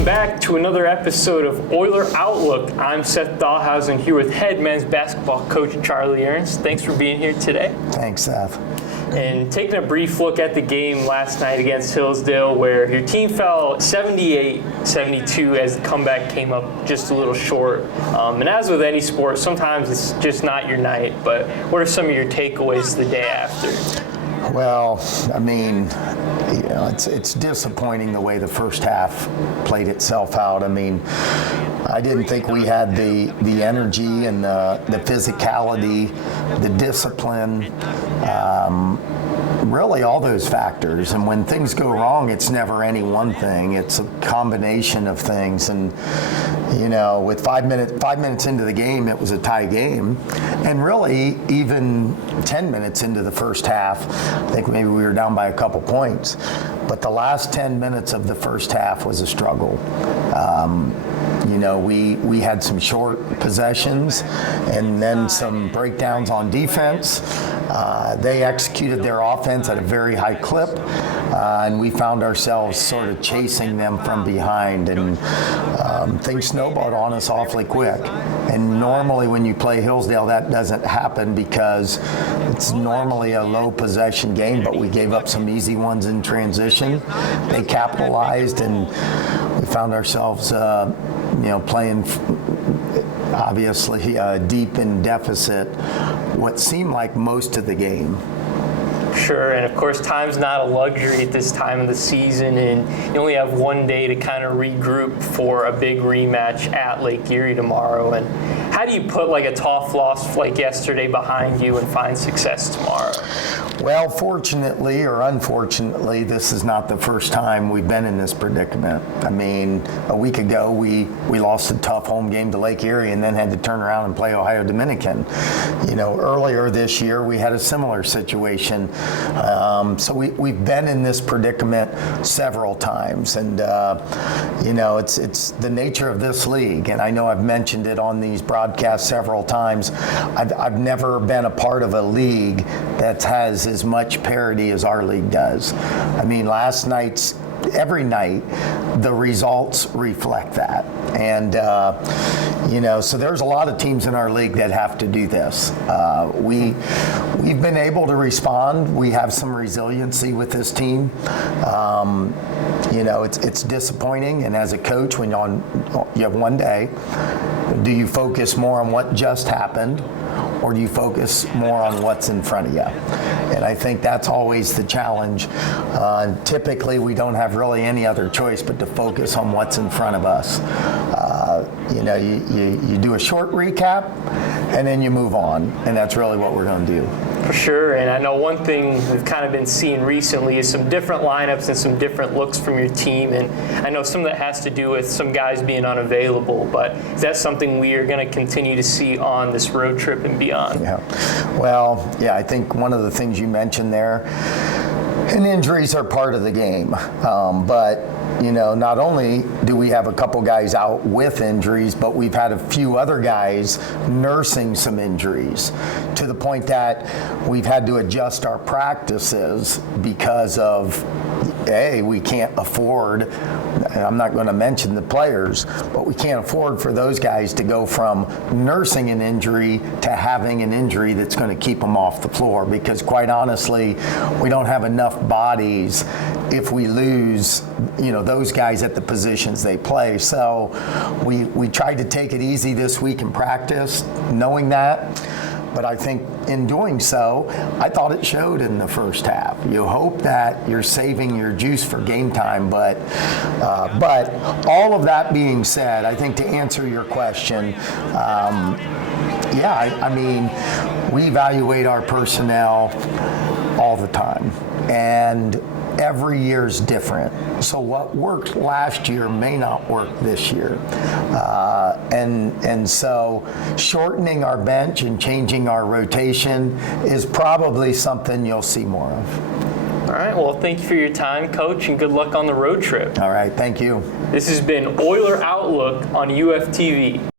Welcome back to another episode of Oiler Outlook. I'm Seth Dahlhausen here with head men's basketball coach Charlie Ernst. Thanks for being here today. Thanks, Seth. And taking a brief look at the game last night against Hillsdale, where your team fell 78-72 as the comeback came up just a little short. And as with any sport, sometimes it's just not your night. But what are some of your takeaways the day after? Well, I mean, it's disappointing the way the first half played itself out. I mean, I didn't think we had the energy and the physicality, the discipline, really all those factors. And when things go wrong, it's never any one thing. It's a combination of things. And, with 5 minutes into the game, it was a tie game. And really, even 10 minutes into the first half, I think maybe we were down by a couple points. But the last 10 minutes of the first half was a struggle. We had some short possessions and then some breakdowns on defense. They executed their offense at a very high clip, and we found ourselves sort of chasing them from behind, and things snowballed on us awfully quick. And normally when you play Hillsdale, that doesn't happen because it's normally a low possession game, but we gave up some easy ones in transition. They capitalized, and we found ourselves playing obviously deep in deficit what seemed like most of the game. Sure, and of course time's not a luxury at this time of the season, and you only have one day to kind of regroup for a big rematch at Lake Erie tomorrow. And how do you put like a tough loss like yesterday behind you and find success tomorrow? Well, fortunately or unfortunately, this is not the first time we've been in this predicament. I mean, a week ago, we lost a tough home game to Lake Erie and then had to turn around and play Ohio Dominican. Earlier this year, we had a similar situation. So we've been in this predicament several times. And, it's the nature of this league. And I know I've mentioned it on these broadcasts several times. I've never been a part of a league that has as much parity as our league does. I mean, every night, the results reflect that. And, so there's a lot of teams in our league that have to do this. We've been able to respond. We have some resiliency with this team. It's disappointing. And as a coach, when you have one day, do you focus more on what just happened, or do you focus more on what's in front of you? And I think that's always the challenge. Typically, we don't have really any other choice but to focus on what's in front of us. You do a short recap, and then you move on, and that's really what we're going to do. For sure, and I know one thing we've kind of been seeing recently is some different lineups and some different looks from your team, and I know some of that has to do with some guys being unavailable, but is that something we are going to continue to see on this road trip and beyond? Yeah. Well, I think one of the things you mentioned there, and injuries are part of the game, but not only do we have a couple guys out with injuries, but we've had a few other guys nursing some injuries to the point that we've had to adjust our practices because of, we can't afford, and I'm not going to mention the players, but we can't afford for those guys to go from nursing an injury to having an injury that's going to keep them off the floor, because quite honestly, we don't have enough bodies if we lose, those guys at the positions they play. So we tried to take it easy this week in practice, knowing that. But I think in doing so, I thought it showed in the first half. You hope that you're saving your juice for game time, but all of that being said, I think to answer your question, I mean, we evaluate our personnel all the time, and every year's different. So what worked last year may not work this year. And so shortening our bench and changing our rotation is probably something you'll see more of. All right, well, thank you for your time, Coach, and good luck on the road trip. All right, thank you. This has been Oiler Outlook on UFTV.